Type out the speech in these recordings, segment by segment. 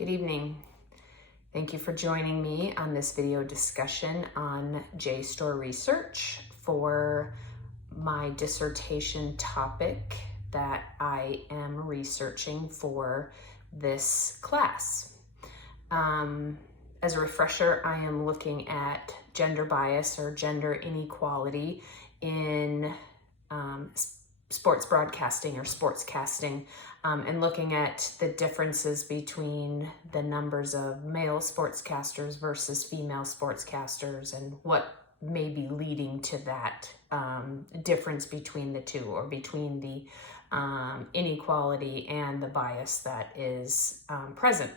Good evening. Thank you for joining me on this video discussion on JSTOR research for my dissertation topic that I am researching for this class. As a refresher, I am looking at gender bias or gender inequality in sports broadcasting or sportscasting, and looking at the differences between the numbers of male sportscasters versus female sportscasters and what may be leading to that difference between the two, or between the inequality and the bias that is present.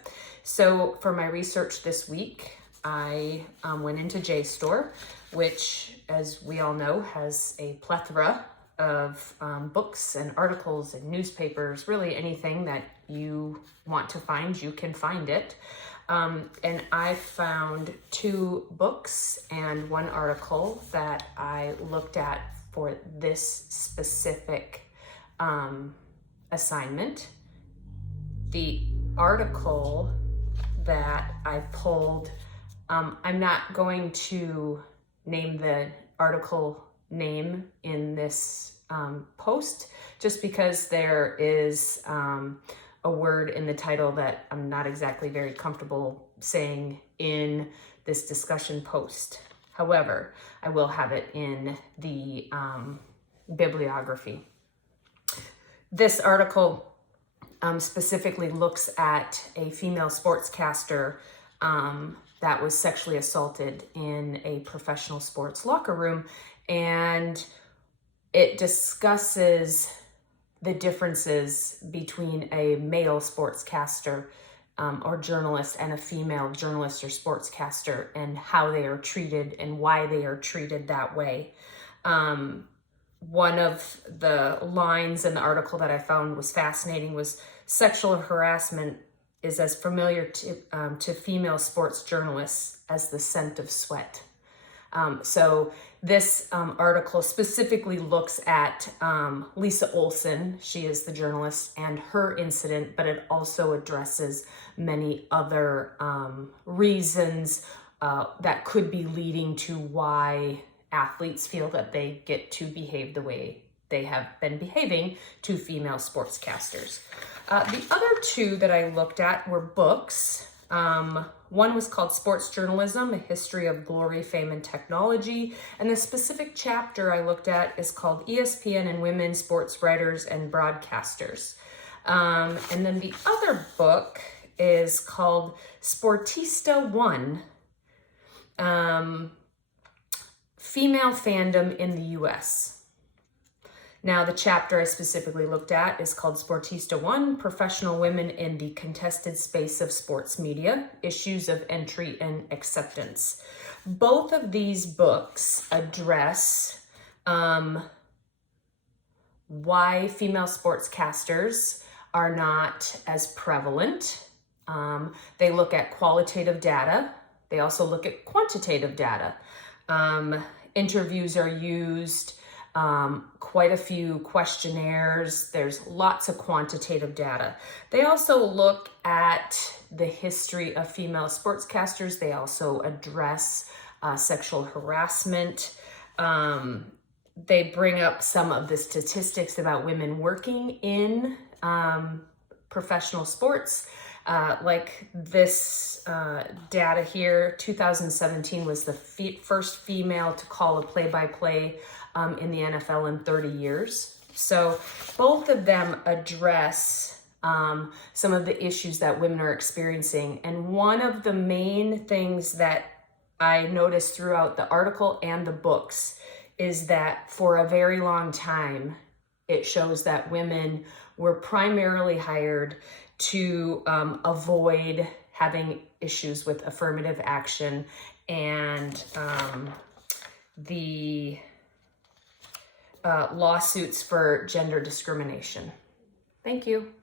So for my research this week, I went into JSTOR, which, as we all know, has a plethora of books and articles and newspapers. Really anything that you want to find, you can find it. And I found 2 books and 1 article that I looked at for this specific assignment. The article that I pulled, I'm not going to name the article name in this post, just because there is a word in the title that I'm not exactly very comfortable saying in this discussion post. However, I will have it in the bibliography. This article specifically looks at a female sportscaster that was sexually assaulted in a professional sports locker room, and it discusses the differences between a male sportscaster or journalist and a female journalist or sportscaster, and how they are treated and why they are treated that way. One of the lines in the article that I found was fascinating was, sexual harassment is as familiar to female sports journalists as the scent of sweat. So this article specifically looks at Lisa Olson. She is the journalist, and her incident, but it also addresses many other reasons that could be leading to why athletes feel that they get to behave the way they have been behaving to female sportscasters. The other 2 that I looked at were books. One was called Sports Journalism, A History of Glory, Fame, and Technology. And the specific chapter I looked at is called ESPN and Women Sports Writers and Broadcasters. And then the other book is called Sportista One, Female Fandom in the US. Now, the chapter I specifically looked at is called Sportista One, Professional Women in the Contested Space of Sports Media, Issues of Entry and Acceptance. Both of these books address why female sportscasters are not as prevalent. They look at qualitative data. They also look at quantitative data. Interviews are used, quite a few questionnaires. There's lots of quantitative data. They also look at the history of female sportscasters. They also address sexual harassment. They bring up some of the statistics about women working in professional sports. Like this data here, 2017 was the first female to call a play-by-play in the NFL in 30 years. So both of them address some of the issues that women are experiencing. And one of the main things that I noticed throughout the article and the books is that for a very long time, it shows that women were primarily hired to avoid having issues with affirmative action and the lawsuits for gender discrimination. Thank you.